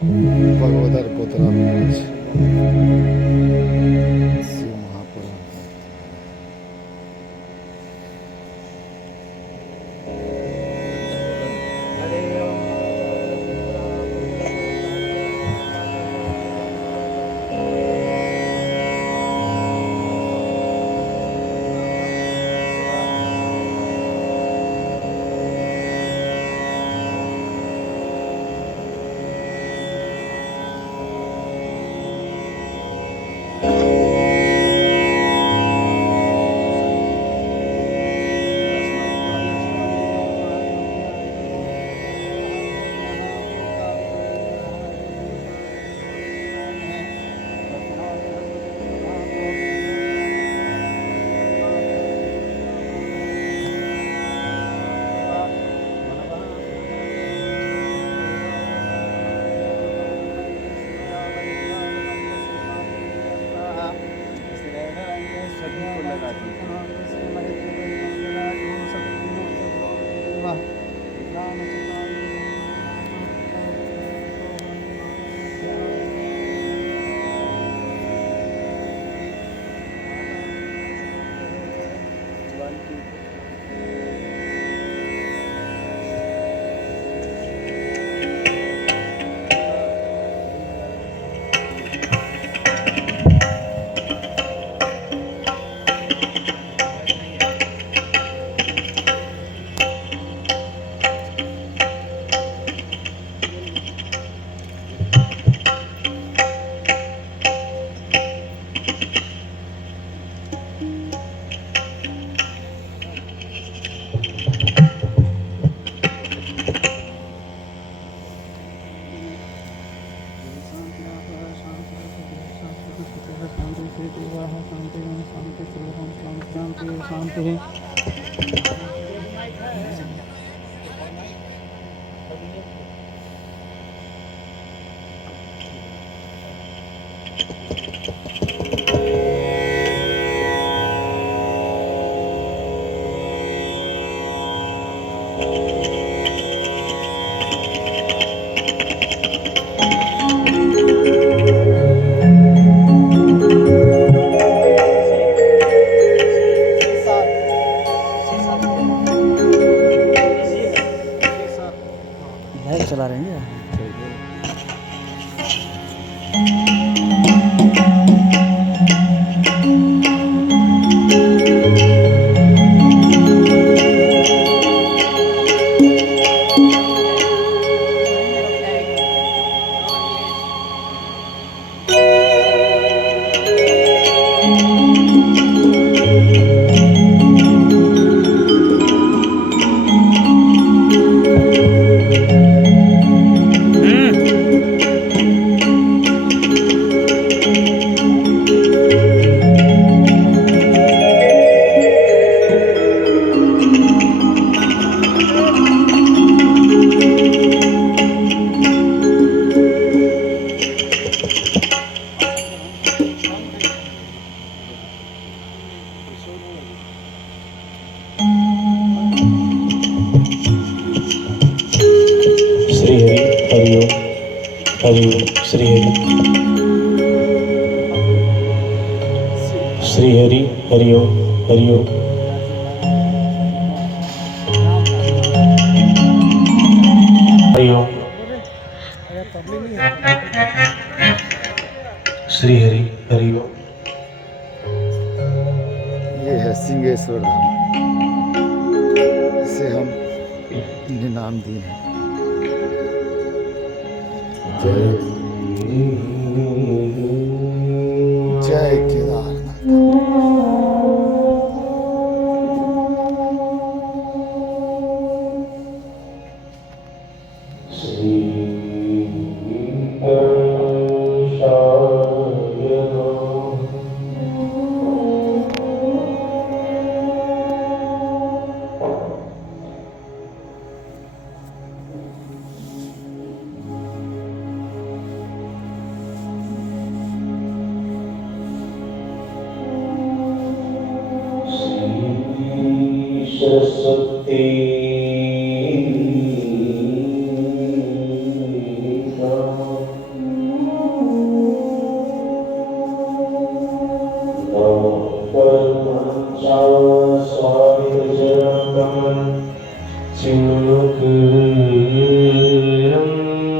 भगवदर पोतरा महाराज शिव महापुराण। शांति। चला रहे हैं हरिओम श्री हरि श्री हरि हरिओम हरिओम हरिओम श्री हरि हरिओम। ये है सिंहेश्वर धाम, इसे हम इन्हें नाम दिए हैं। जय केदारनाथ।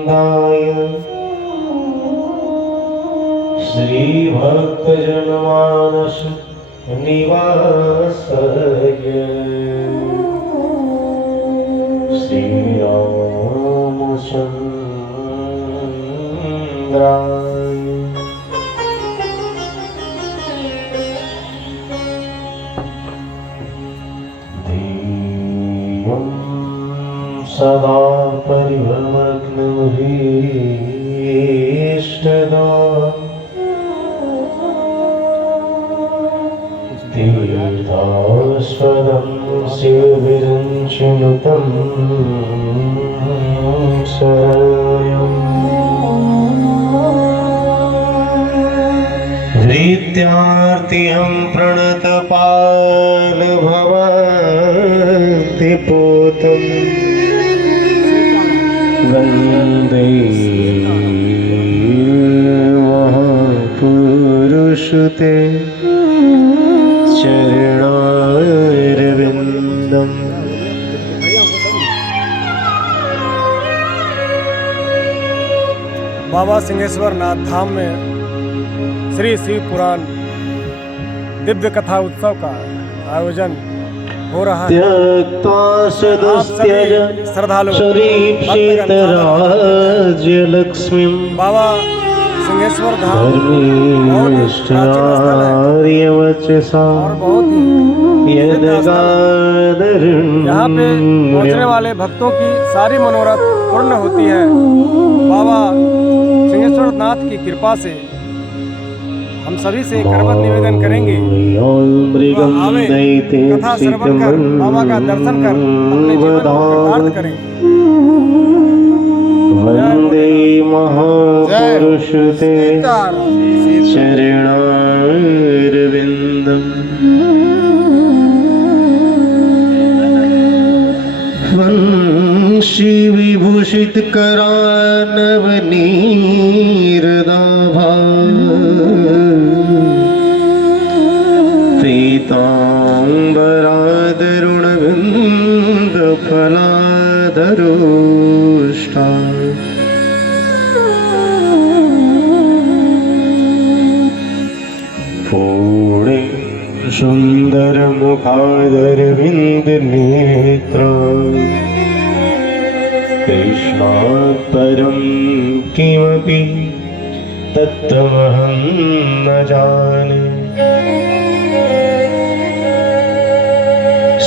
गोविन्दाय श्रीभक्तजनमानस निवासाय श्रीरामचन्द्राय ध्येयं सदा परिभ्रमग्नभीष्टदा तीर्थास्पदं शिवविरञ्चनुतं शरणं धृत्यार्तिहं प्रणतपालभवन्तिपूतं वन्दे महापुरुषते चरणारविन्दम्। बाबा सिंहेश्वर नाथ धाम में श्री शिव पुराण दिव्य कथा उत्सव का आयोजन हो रहा है। त्यक्त्वा सदस्त्यज श्रद्धालु शरीक्षितराज्यलक्ष्मीं बाबा सिंहेश्वर धाम बहुत ही प्राचीन स्थल है धर्मेष्ठार्यवचसा और बहुत ही यहाँ पे पहुँचने वाले भक्तों की सारी मनोरथ पूर्ण होती है। बाबा सिंहेश्वर नाथ की कृपा से हम सभी से करवत निवेदन करेंगे कथा श्रवण कर बाबा का दर्शन कर अपने जीवन को कृतार्थ करें। वंदे महापुरुष ते चरणारविन्दम्। वंशी विभूषित करानवनीरदाभा पीताम्बरादरुणविन्दफलाधरोष्ठा पूर्णे सुन्दरमुखादरविन्दनेत्रा कृष्णात् परं किमपि तत्त्वमहं न जाने।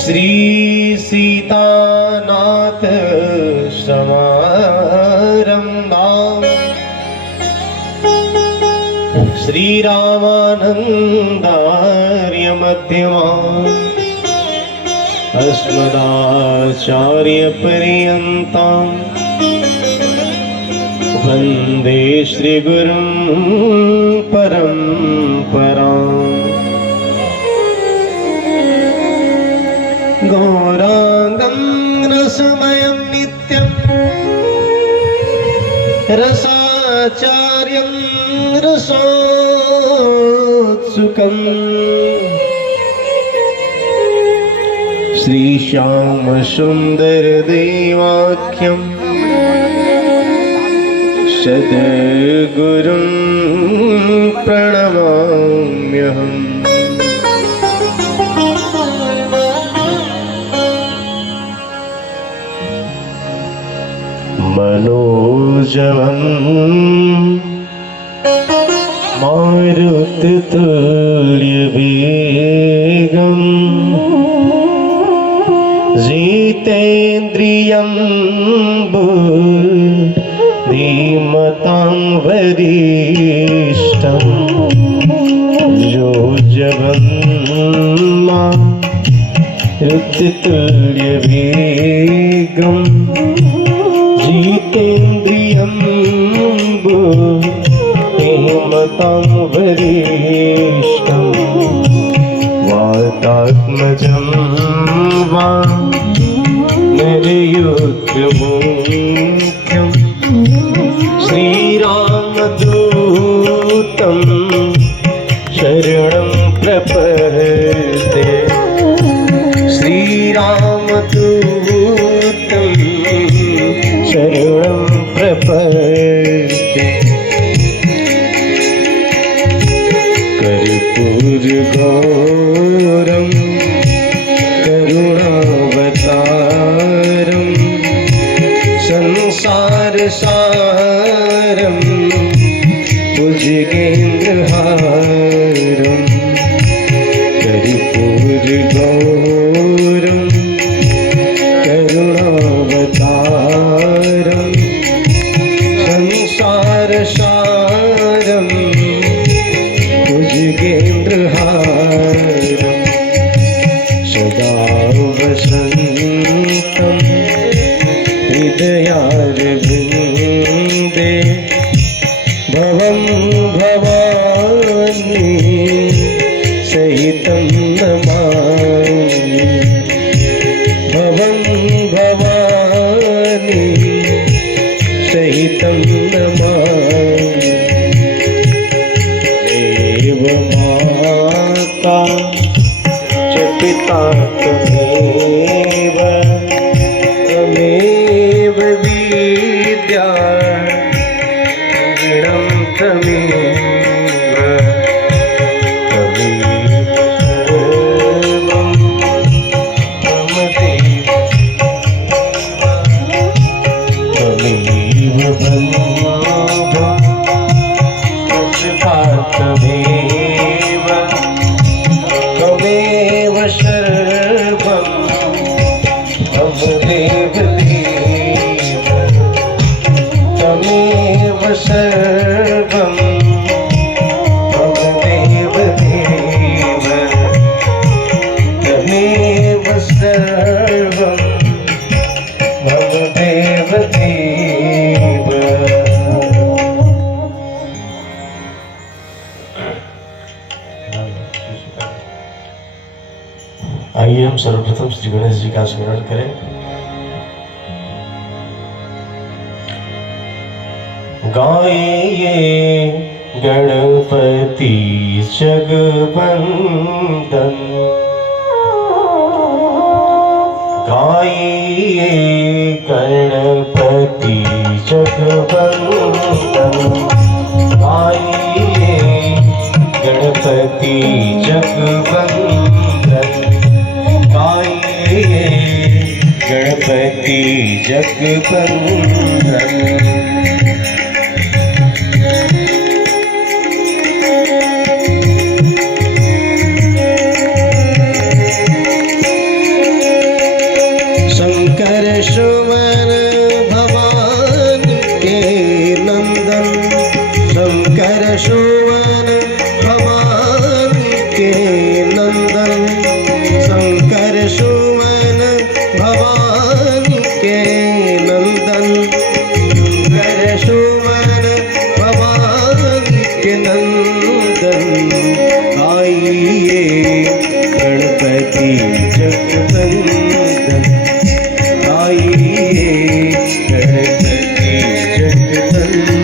श्री सीतानाथ समारम्भाम् श्रीरामानन्दार्य मध्यमाम् अस्मदाचार्यपर्यन्ताम् वन्दे श्रीगुरुं परम्पराम्। गौराङ्गं रसमयं नित्यं रसाचार्यं रसोत्सुकम् श्रीश्यामसुन्दरदेवाख्यं सद्गुरुं प्रणमाम्यहम्। मनोजवं मारुततुल्यवेगं जितेन्द्रियं बुद्धिमतां वरिष्ठं योजवं मारुततुल्यवेगं जितेन्द्रियं बुद्धिमतां वरिष्ठं वातात्मजं वानरयूथमुख्यं श्रीरामदूतं शरणं प्रपद्ये। श्रीरामदूतं शरणं प्रपद्ये। परते कर्पूर गौरम करुणावतारम संसार सारम भुजगेन्द्रहारम कर्पूर गौरम करुणावतारम संसार सारम भुजगेन्द्रहारम सदा वसन्तं हृदयारविन्दे भवं भवानी सहितं नमामि भवं भवानी सहितं नमामि देव माता च पिता त्वमेव त्वमेव विद्या ऋणं त्वमेव त्वमेव सर्वं मम देव देव त्वमेव सर्वं मम देव देव त्वमेव सर्वं मम देव देव। आइए हम सर्वप्रथम श्री गणेश जी का स्मरण करें। गाइए गणपति जगवंदन गाइए गणपति जगवंदन गाइए गणपति जगवंदन गाइए गणपति जगवंदन। शंकर सुवन भगवान के नंदन शंकर सुवन भगवान के नंदन शंकर सुवन भगवान के नंदन शंकर सुवन भगवान के नंदन आइए गणपति जगवंदन आइए गणपति जगवंदन।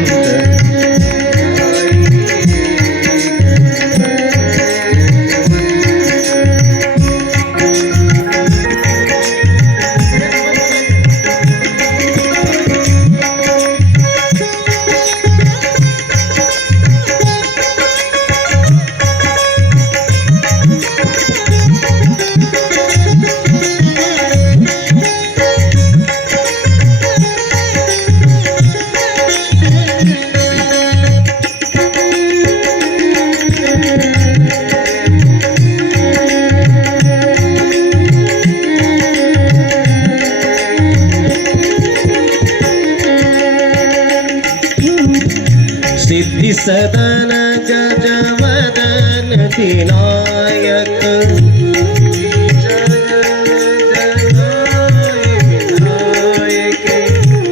सिद्धि सदन गजवदन विनायक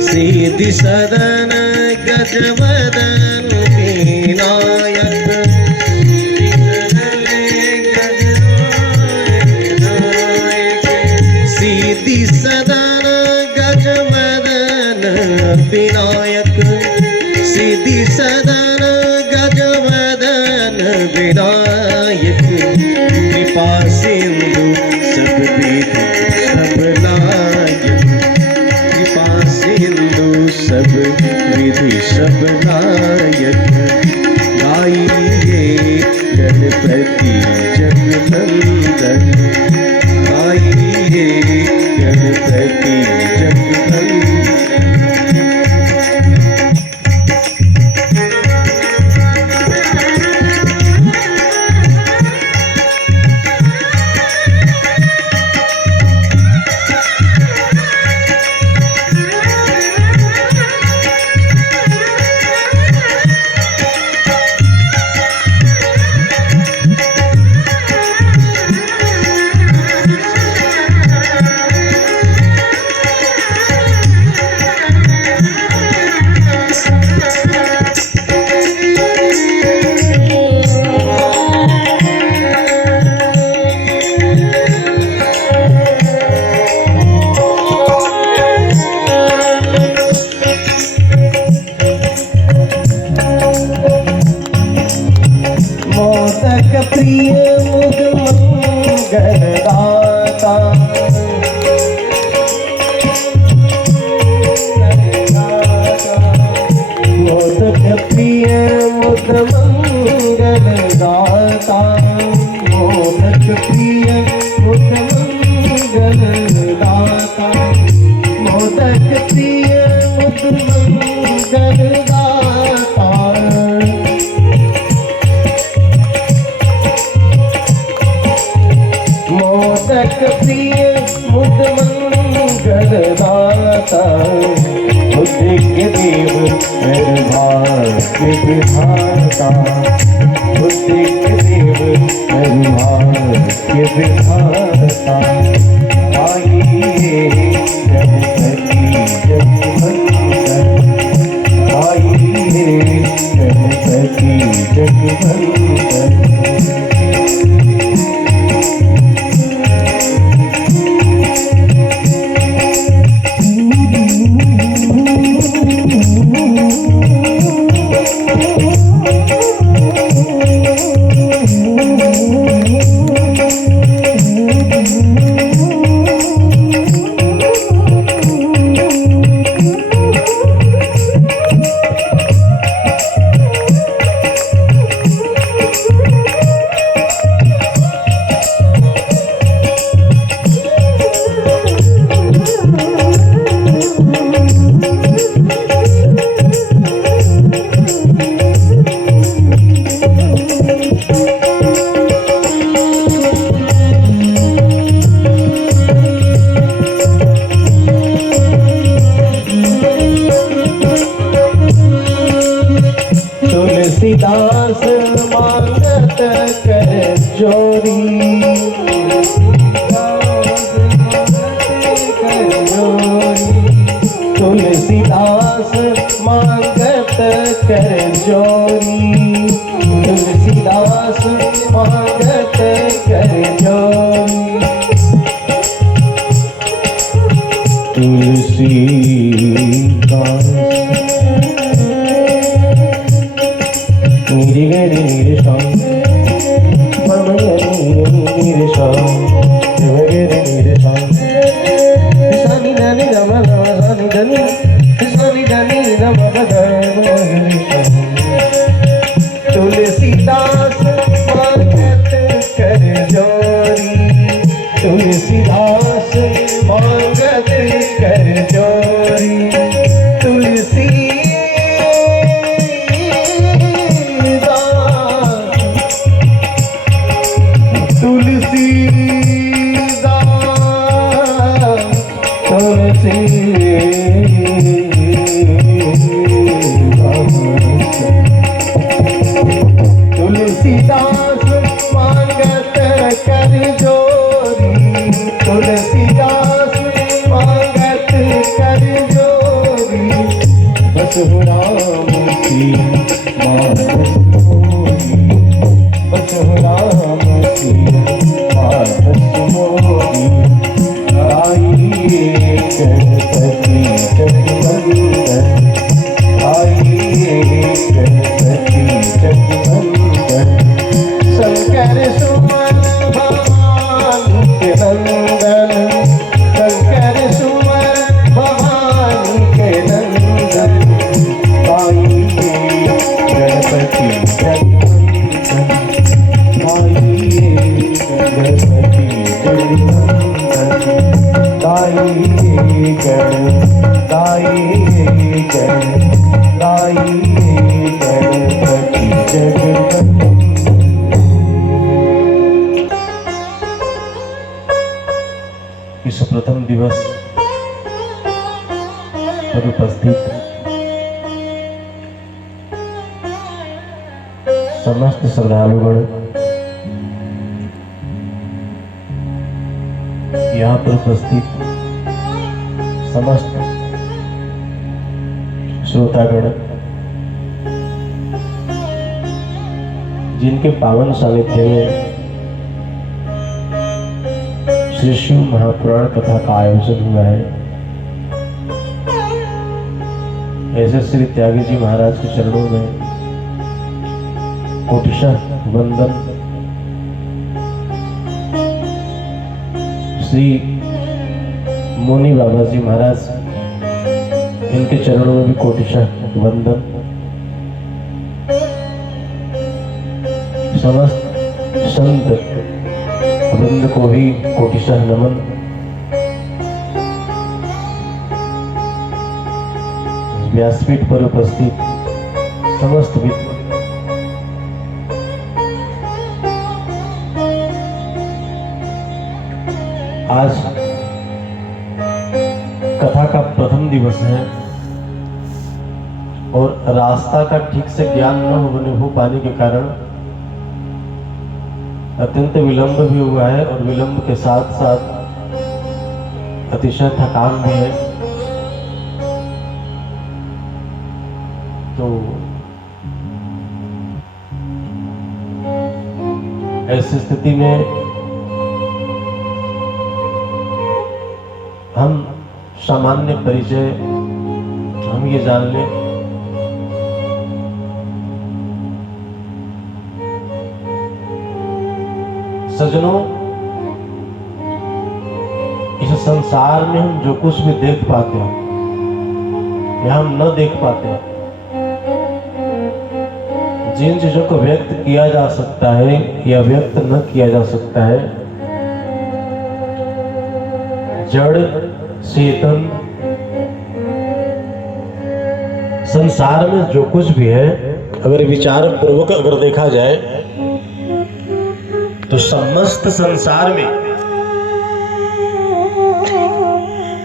सिद्धि सदन गजवदन विनायक सिद्धि सदन गजवदन विनायक सिद्धि सदन गजवदन विनायक कृपा सिंधु सब विधि सब नायक कृपा सिंधु सब ऋषभ नायक गाइए गणपति जगवंदन, गाइए गणपति जगवंदन। मोदक प्रिय मुद मंगलदाता, मोदक प्रिय मुद मंगलदाता, मोदक प्रिय मुद मंगलदाता, मोदक प्रिय मुद मंगलदाता। मोदक प्रिय मुद मंगलदाता, बुद्धि के देव मेरे भाग्य विधाता, बुद्धि के देव मेरे भाग्य विधाता। आइए गणपति जगवंदन, आइए गणपति जगवंदन। तुलसीदास मांगत कर जोरी, तुलसीदास मांगत कर जोरी, तुलसीदास मांगत कर जोरी। तुलसीदास नीरे गरे नीरे शाम, नीरे शाम, गरे नीरे शाम। सानी दानी दम सानी दानी, सानी दानी दम नीरे शाम। तुलसीदास मांगत कर जोरी, तुलसीदास मांगत कर जोरी। तुलसी तुलसीदास मांगत कर जोरी, तुलसीदास मांगत कर जोरी। बस हो राम की मानस मोरी, बस हो राम की मानस मोरी। आइए गणपति जगवंदन, आइए गणपति जगवंदन। शंकर सुमन भवानी के नंदन, शंकर सुमन भवानी के नंदन। समस्त श्रद्धालुगण यहाँ पर उपस्थित समस्त श्रोतागण जिनके पावन सानिध्य में श्री शिव महापुराण कथा का आयोजन हुआ है, ऐसे श्री त्यागी जी महाराज के चरणों में कोटिशः वंदन। श्री मोनी बाबा जी महाराज, इनके चरणों में भी कोटिशः वंदन। समस्त संत वृंद को भी कोटिशः नमन। व्यासपीठ पर उपस्थित समस्त आज कथा का प्रथम दिवस है और रास्ता का ठीक से ज्ञान न हो पाने के कारण अत्यंत विलंब भी हुआ है और विलंब के साथ साथ अतिशय थकान भी है। तो ऐसी स्थिति में हम सामान्य परिचय हम ये जान लें। सज्जनों, इस संसार में हम जो कुछ भी देख पाते हैं या हम न देख पाते हैं, जिन चीजों को व्यक्त किया जा सकता है या व्यक्त न किया जा सकता है, जड़ चेतन संसार में जो कुछ भी है, अगर विचार पूर्वक अगर देखा जाए तो समस्त संसार में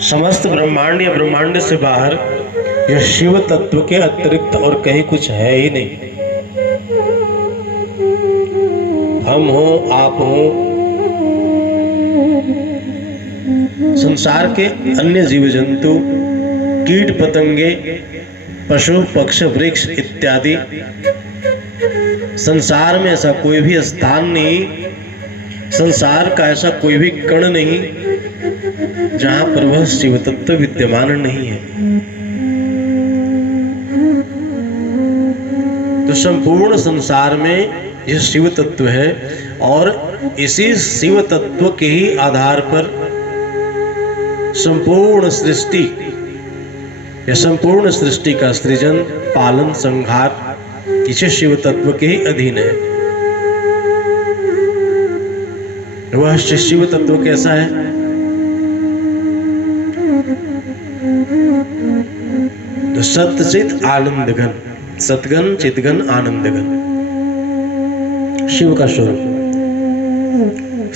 समस्त ब्रह्मांड या ब्रह्मांड से बाहर यह शिव तत्व के अतिरिक्त और कहीं कुछ है ही नहीं। हम हो, आप हो, संसार के अन्य जीव जंतु, कीट पतंगे, पशु पक्ष वृक्ष इत्यादि, संसार में ऐसा कोई भी स्थान नहीं, संसार का ऐसा कोई भी कण नहीं जहां पर वह शिव तत्व विद्यमान नहीं है। तो संपूर्ण संसार में यह शिव तत्व है और इसी शिव तत्व के ही आधार पर संपूर्ण सृष्टि या संपूर्ण सृष्टि का सृजन, पालन, संहार इसे शिव तत्व के ही अधीन है। वह शिव तत्व कैसा है? तो सत चित आनंद घन, सतगन चितगन आनंद घन शिव का स्वरूप।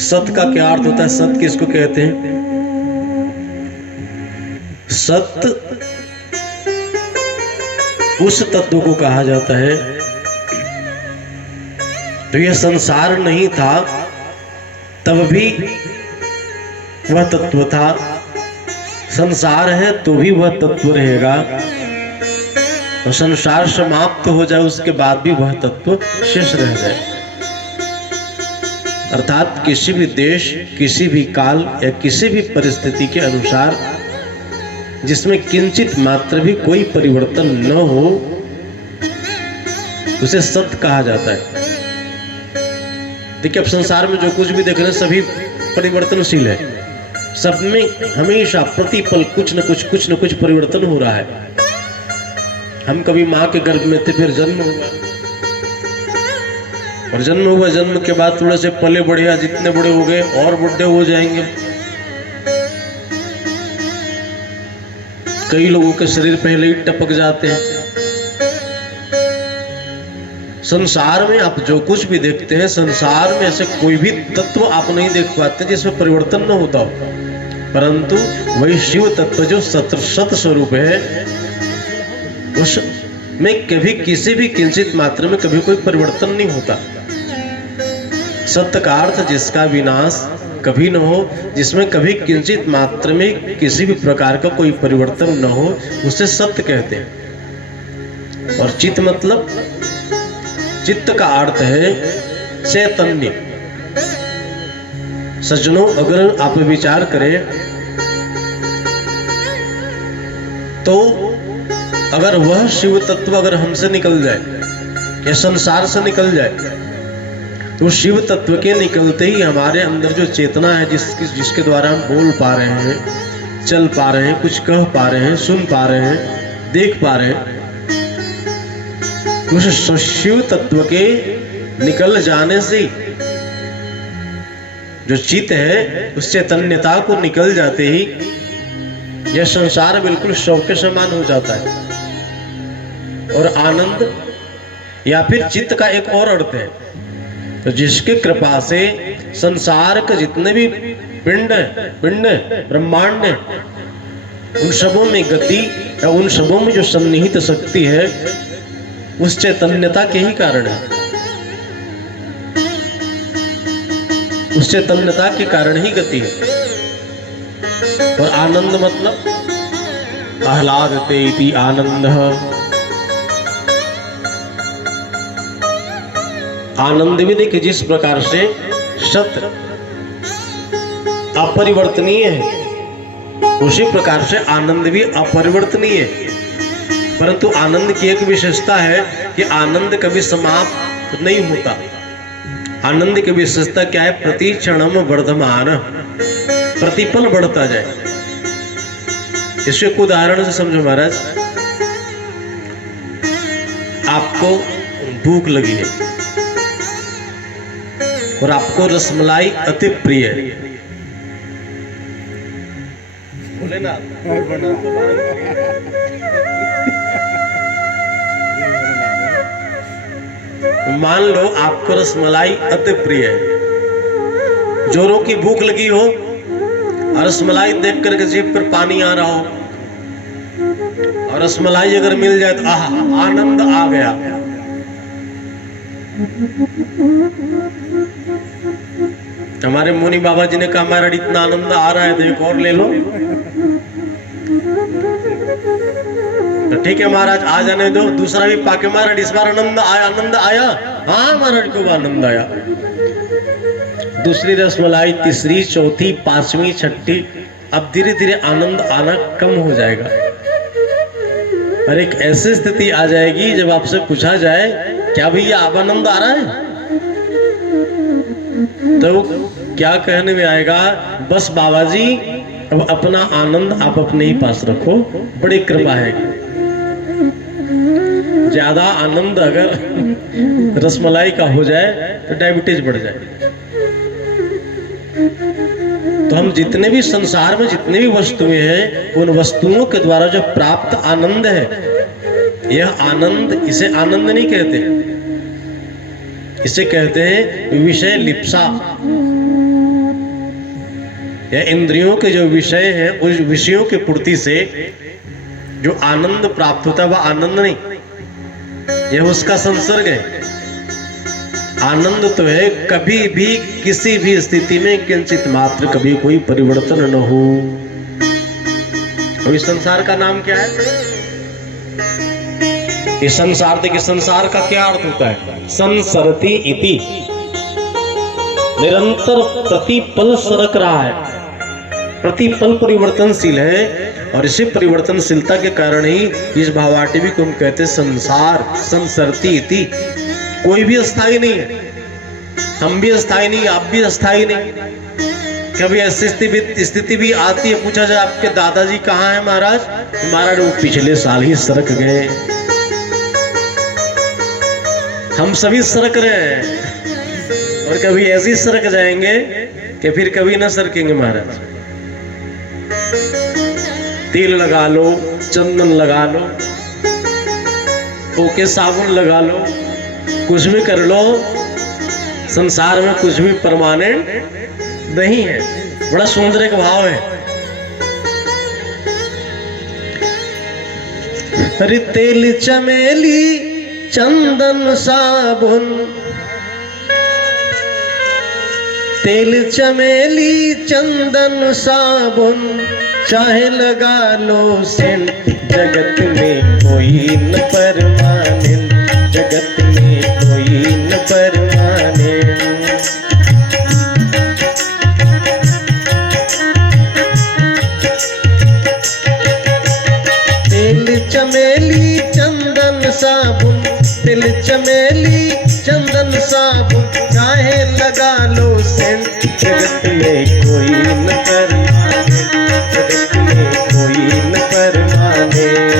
सत का क्या अर्थ होता है? सत किसको कहते हैं? सत उस तत्व को कहा जाता है। तो यह संसार नहीं था तब भी वह तत्व था, संसार है तो भी वह तत्व रहेगा, और संसार समाप्त हो जाए उसके बाद भी वह तत्व शेष रह जाए। अर्थात किसी भी देश, किसी भी काल या किसी भी परिस्थिति के अनुसार जिसमें किंचित मात्र भी कोई परिवर्तन न हो उसे सत्य कहा जाता है। देखिए, अब संसार में जो कुछ भी देख रहे हैं सभी परिवर्तनशील है, सब में हमेशा प्रतिपल कुछ न कुछ परिवर्तन हो रहा है। हम कभी माँ के गर्भ में थे, फिर जन्म हुआ, और जन्म हुआ, जन्म के बाद थोड़े से पले बढ़िया, जितने बड़े हो गए और बुढ़े हो जाएंगे। कई लोगों के शरीर पहले ही टपक जाते हैं। संसार में आप जो कुछ भी देखते हैं, संसार में ऐसे कोई भी तत्व आप नहीं देख पाते जिसमें परिवर्तन न होता हो, परंतु वही शिव तत्व जो सत स्वरूप है, उस में कभी किसी भी किंचित मात्र में कभी कोई परिवर्तन नहीं होता। सत्य का अर्थ जिसका विनाश कभी न हो, जिसमें कभी किंचित मात्र में किसी भी प्रकार का कोई परिवर्तन न हो, उसे सत्य कहते हैं। और चित्त मतलब, चित्त का अर्थ है चैतन्य। सज्जनों, अगर आप विचार करें तो अगर वह शिव तत्व अगर हमसे निकल जाए या संसार से निकल जाए, तो शिव तत्व के निकलते ही हमारे अंदर जो चेतना है, जिसके द्वारा हम बोल पा रहे हैं, चल पा रहे हैं, कुछ कह पा रहे हैं, सुन पा रहे हैं, देख पा रहे हैं, उस शिव तत्व के निकल जाने से जो चित्त है, उस चैतन्यता को निकल जाते ही यह संसार बिल्कुल शव के समान हो जाता है। और आनंद या फिर चित्त का एक और अर्थ है, तो जिसके कृपा से संसार के जितने भी पिंड ब्रह्मांड है, उन सबों में गति या उन सबों में जो सन्निहित शक्ति है, उस चैतन्यता के ही कारण है। उस चैतन्यता के कारण ही गति है। और आनंद मतलब आह्लादते इति आनंद। आनंद भी देखिए, जिस प्रकार से सत्य अपरिवर्तनीय है, उसी प्रकार से आनंद भी अपरिवर्तनीय है। परंतु आनंद की एक विशेषता है कि आनंद कभी समाप्त नहीं होता। आनंद की विशेषता क्या है? प्रति क्षणम वर्धमान, प्रतिपल बढ़ता जाए। इसको एक उदाहरण से समझो महाराज। आपको भूख लगी है और आपको रसमलाई अति प्रिय है, बोले ना। मान लो आपको रसमलाई अति प्रिय है, जोरों की भूख लगी हो और रसमलाई देख करके जीभ पर पानी आ रहा हो, और रसमलाई अगर मिल जाए तो आहा, आनंद आ गया। हमारे मुनि बाबा जी ने कहा, हमारा इतना आनंद आ रहा है तो एक और ले लो। तो ठीक है महाराज, आ जाने दो, दूसरा भी पाके महाराज इस बार आनंद आया। आनंद आया? हाँ महाराज को आनंद आया। दूसरी रसमलाई, तीसरी, चौथी, पांचवी, छठी, अब धीरे धीरे आनंद आना कम हो जाएगा। और एक ऐसी स्थिति आ जाएगी जब आपसे पूछा जाए, क्या भैया अब आनंद आ रहा है? तो क्या कहने में आएगा? बस बाबा जी, अब अपना आनंद आप अपने ही पास रखो, बड़ी कृपा है। ज्यादा आनंद अगर रसमलाई का हो जाए तो डायबिटीज बढ़ जाए। तो हम जितने भी संसार में जितने भी वस्तुएं हैं, उन वस्तुओं के द्वारा जो प्राप्त आनंद है, यह आनंद, इसे आनंद नहीं कहते, इसे कहते हैं विषय लिप्सा। यह इंद्रियों के जो विषय हैं, उस विषयों की पूर्ति से जो आनंद प्राप्त होता है वह आनंद नहीं, यह उसका संसर्ग है। आनंद तो है कभी भी किसी भी स्थिति में किंचित मात्र कभी कोई परिवर्तन न हो। और इस संसार का नाम क्या है? इस संसार, देखिए संसार का क्या अर्थ होता है? संसरति इति, निरंतर प्रतिपल सरक रहा है, प्रतिपल परिवर्तनशील है। और इसी परिवर्तनशीलता के कारण ही इस भावाटिवी को हम कहते हैं संसार। संसरति इति, कोई भी अस्थाई नहीं है, हम भी अस्थाई नहीं, आप भी अस्थाई नहीं। कभी ऐसी स्थिति भी आती है, पूछा जाए आपके दादाजी कहाँ हैं महाराज? महाराज वो पिछले साल ही सरक गए। हम सभी सरक रहे हैं और कभी ऐसे सरक जाएंगे कि फिर कभी ना सरकेंगे महाराज। तेल लगा लो, चंदन लगा लो, ओके साबुन लगा लो, कुछ भी कर लो, संसार में कुछ भी परमानेंट नहीं है। बड़ा सुंदर एक भाव है। अरे तेल चमेली चंदन साबुन, तेल चमेली चंदन साबुन, चाहे लगा लो सेंट, जगत में कोई न परमानेंट, जगत में कोई न परमानेंट। तेल चमेली चंदन साबुन, तेल चमेली चंदन साबुन, चाहे लगा लो सेंट, जगत में कोई न परमानेंट, जगत में कोई न परमानेंट।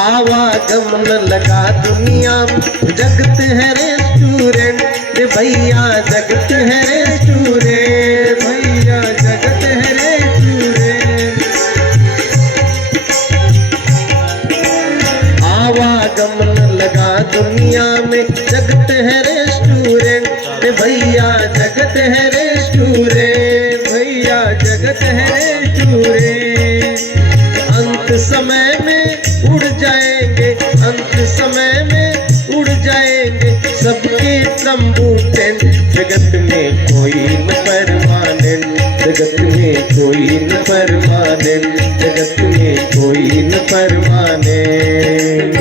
आवागमन लगा दुनिया में, जगत है रेस्टोरेंट रे भैया, जगत है रेस्टोरेंट, भैया जगत है रेस्टोरेंट। आवागमन लगा दुनिया में, जगत है रेस्टोरेंट रे भैया, जगत है रेस्टोरेंट, भैया जगत है रेस्टोरेंट। अंत समय में उड़ जाएंगे, अंत समय में उड़ जाएंगे सबके तंबू टेंट, जगत में कोई न परमानेंट, जगत में कोई न परमानेंट, जगत में कोई न परमानेंट।